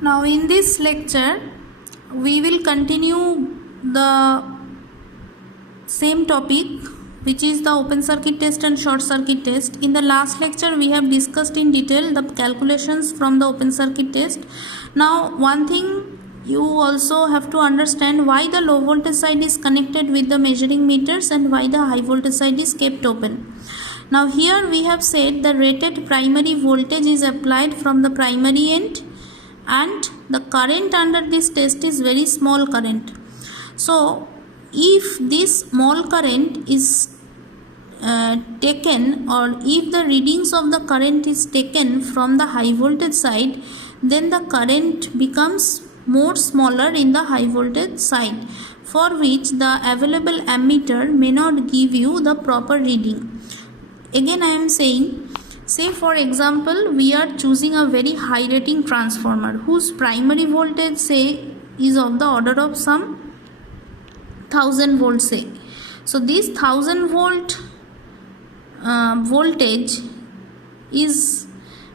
Now in this lecture we will continue the same topic, which is the open circuit test and short circuit test. In the last lecture we have discussed in detail the calculations from the open circuit test. Now one thing you also have to understand why the low voltage side is connected with the measuring meters and why the high voltage side is kept open. Now here we have said the rated primary voltage is applied from the primary end and the current under this test is very small current. So if this small current is taken, or if the readings of the current is taken from the high voltage side, then the current becomes more smaller in the high voltage side, for which the available ammeter may not give you the proper reading. Again I am saying, say for example we are choosing a very high rating transformer whose primary voltage say is of the order of some 1000 volts say. So this 1000 volt voltage is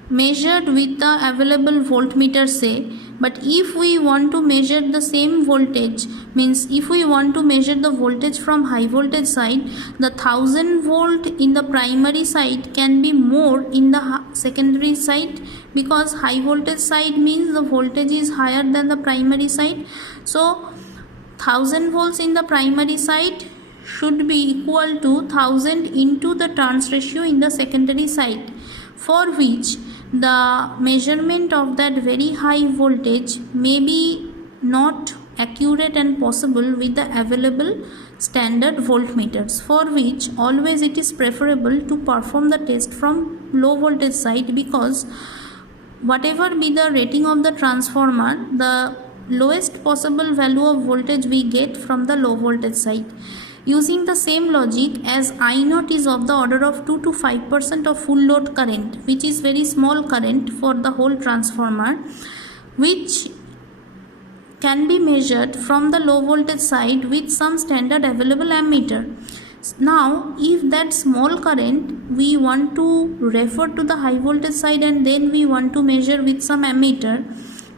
measured with the available voltmeter say, but if we want to measure the same voltage, means if we want to measure the voltage from high voltage side, the 1000 volt in the primary side can be more in the secondary side, because high voltage side means the voltage is higher than the primary side. So 1000 volts in the primary side should be equal to 1000 into the turns ratio in the secondary side, for which the measurement of that very high voltage may be not accurate and possible with the available standard voltmeters, for which always it is preferable to perform the test from low voltage side, because whatever be the rating of the transformer, the lowest possible value of voltage we get from the low voltage side. Using the same logic, as I0 is of the order of 2 to 5% of full load current, which is very small current for the whole transformer, which can be measured from the low voltage side with some standard available ammeter. Now if that small current we want to refer to the high voltage side and then we want to measure with some ammeter,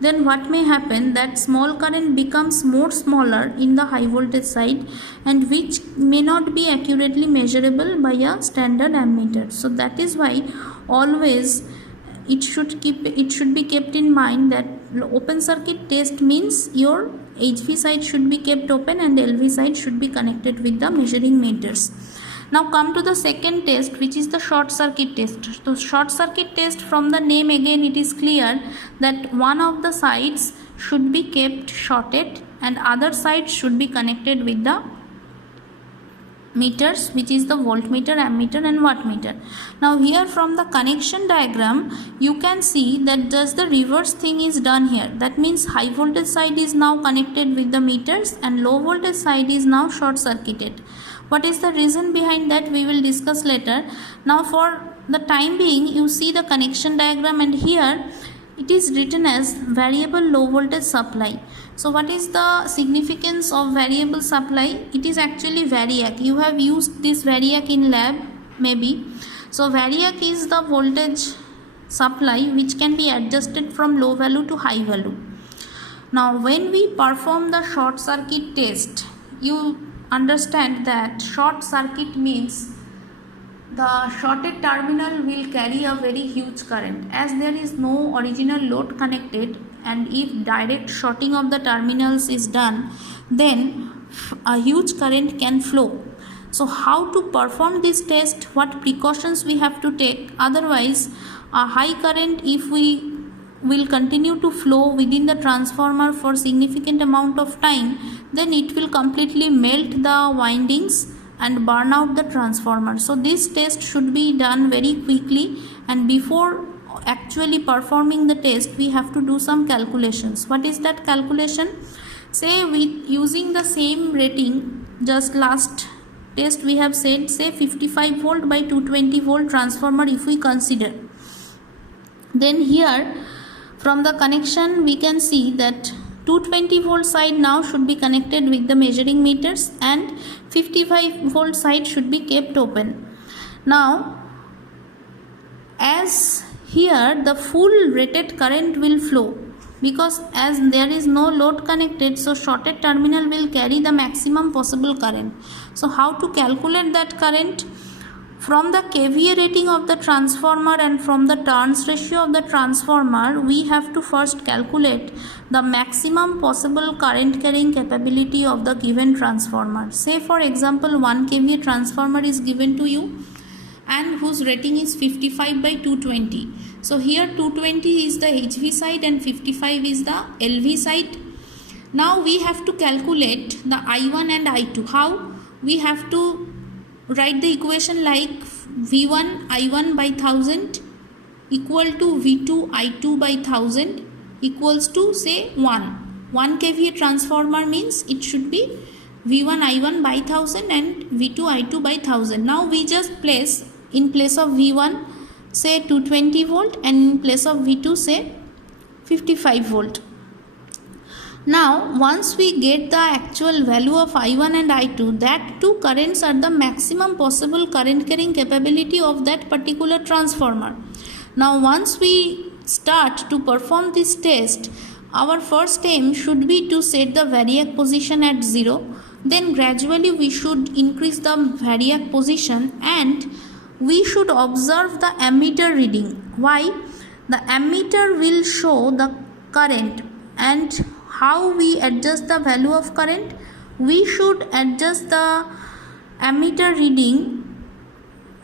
then what may happen, that small current becomes more smaller in the high voltage side, and which may not be accurately measurable by a standard ammeter. So that is why always it should be kept in mind that open circuit test means your HV side should be kept open and LV side should be connected with the measuring meters. Now come to the second test, which is the short circuit test. So short circuit test, from the name again it is clear that one of the sides should be kept shorted and other side should be connected with the meters, which is the voltmeter, ammeter and wattmeter. Now here from the connection diagram you can see that just the reverse thing is done here. That means high voltage side is now connected with the meters and low voltage side is now short circuited. What is the reason behind that we will discuss later. Now for the time being you see the connection diagram, and here it is written as variable low voltage supply. So what is the significance of variable supply? It is actually variac. You have used this variac in lab maybe. So variac is the voltage supply which can be adjusted from low value to high value. Now when we perform the short circuit test, you understand that short circuit means the shorted terminal will carry a very huge current, as there is no original load connected, and if direct shorting of the terminals is done, then a huge current can flow. So how to perform this test, what precautions we have to take, otherwise a high current, if we will continue to flow within the transformer for significant amount of time, then it will completely melt the windings and burn out the transformer. So this test should be done very quickly, and before actually performing the test we have to do some calculations. What is that calculation? Say with using the same rating, just last test we have said, say 55 volt by 220 volt transformer if we consider, then here from the connection we can see that 220 volt side now should be connected with the measuring meters and 55 volt side should be kept open. Now as here the full rated current will flow, because as there is no load connected, so shorted terminal will carry the maximum possible current. So how to calculate that current? From the kVA rating of the transformer and from the turns ratio of the transformer, we have to first calculate the maximum possible current carrying capability of the given transformer. Say for example 1 kVA transformer is given to you and whose rating is 55 by 220. So here 220 is the HV side and 55 is the LV side. Now we have to calculate the I1 and I2. How? We have to write the equation like V1 I1 by 1000 equal to V2 I2 by 1000 equals to say 1 kVA transformer means it should be V1 I1 by 1000 and V2 I2 by 1000. Now we just place in place of V1 say 220 volt and in place of V2 say 55 volt. Now once we get the actual value of I1 and I2, that two currents are the maximum possible current carrying capability of that particular transformer. Now once we start to perform this test, our first aim should be to set the variac position at 0. Then gradually we should increase the variac position and we should observe the ammeter reading. Why? The ammeter will show the current, and how we adjust the value of current? We should adjust the ammeter reading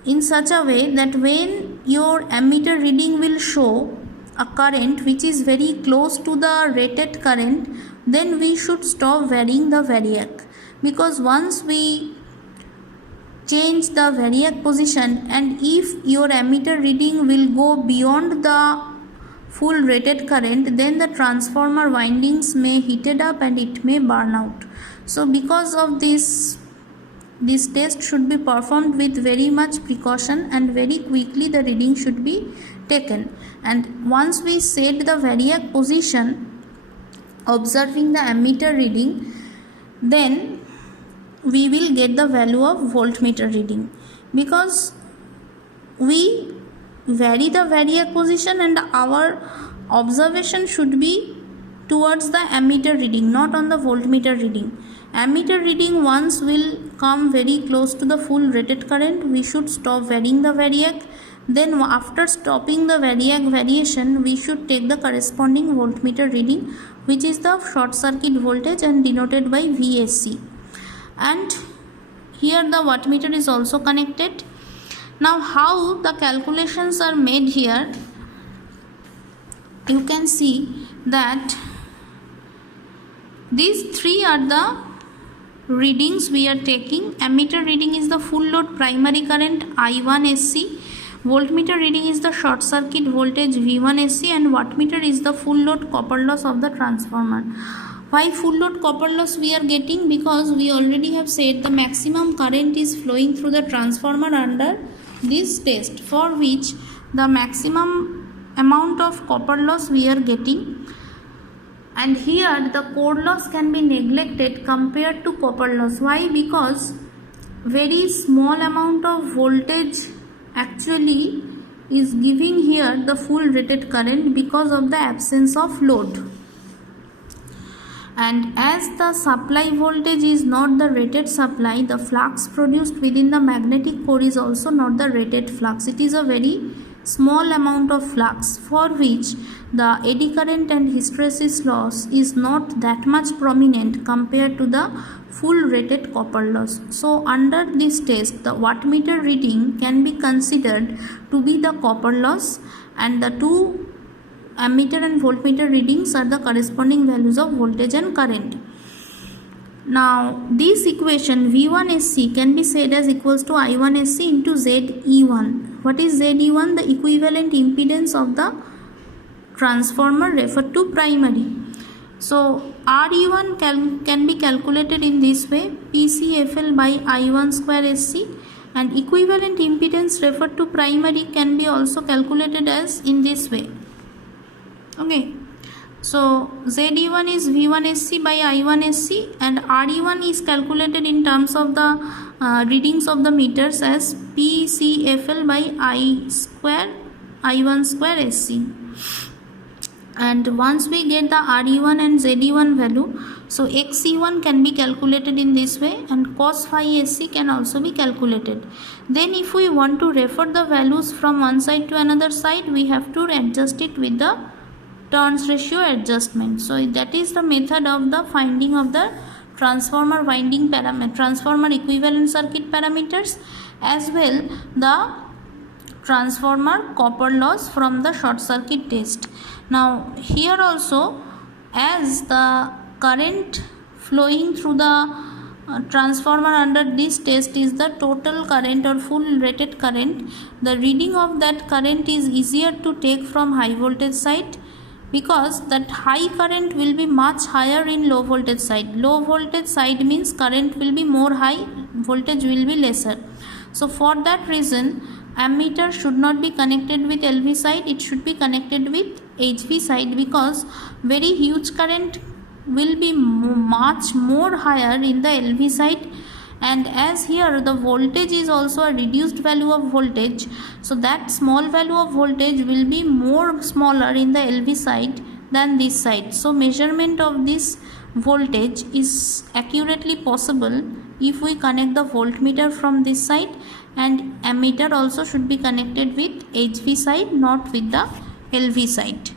in such a way that when your ammeter reading will show a current which is very close to the rated current, then we should stop varying the variac, because once we change the variac position and if your ammeter reading will go beyond the full rated current, then the transformer windings may heated up and it may burn out. So because of this test should be performed with very much precaution and very quickly the reading should be taken. And once we set the variac position observing the ammeter reading, then we will get the value of voltmeter reading, because we vary the variac position and our observation should be towards the ammeter reading, not on the voltmeter reading. Ammeter reading once will come very close to the full rated current, we should stop varying the variac. Then after stopping the variac variation, we should take the corresponding voltmeter reading, which is the short circuit voltage and denoted by VSC. And here the wattmeter is also connected. Now how the calculations are made here, you can see that these three are the readings we are taking. Ammeter reading is the full load primary current I1 SC, voltmeter reading is the short circuit voltage V1 SC, and wattmeter is the full load copper loss of the transformer. Why full load copper loss we are getting? Because we already have said the maximum current is flowing through the transformer under this test, for which the maximum amount of copper loss we are getting, and here the core loss can be neglected compared to copper loss. Why? Because very small amount of voltage actually is giving here the full rated current because of the absence of load. And as the supply voltage is not the rated supply, the flux produced within the magnetic core is also not the rated flux. It is a very small amount of flux, for which the eddy current and hysteresis loss is not that much prominent compared to the full rated copper loss. So under this test, the wattmeter reading can be considered to be the copper loss, and the two ammeter and voltmeter readings are the corresponding values of voltage and current. Now this equation V1 SC can be said as equals to I1 SC into ZE1. What is ZE1? The equivalent impedance of the transformer referred to primary. So RE1 can be calculated in this way: PCFL by I1 square SC, and equivalent impedance referred to primary can be also calculated as in this way. Okay, so ZE1 is V1 SC by I1 SC, and RE1 is calculated in terms of the readings of the meters as PCFL by I1 square SC. and once we get the RE1 and ZE1 value, so XE1 can be calculated in this way and cos phi SC can also be calculated. Then if we want to refer the values from one side to another side, we have to adjust it with the turns ratio adjustment. So that is the method of the finding of the transformer winding parameter, transformer equivalent circuit parameters, as well the transformer copper loss from the short circuit test. Now here also, as the current flowing through the transformer under this test is the total current or full rated current, the reading of that current is easier to take from high voltage side, because that high current will be much higher in low voltage side. Low voltage side means current will be more high, voltage will be lesser. So for that reason, ammeter should not be connected with LV side, it should be connected with HV side, because very huge current will be much more higher in the LV side, and as here the voltage is also a reduced value of voltage, so that small value of voltage will be more smaller in the LV side than this side. So measurement of this voltage is accurately possible if we connect the voltmeter from this side, and ammeter also should be connected with HV side, not with the LV side.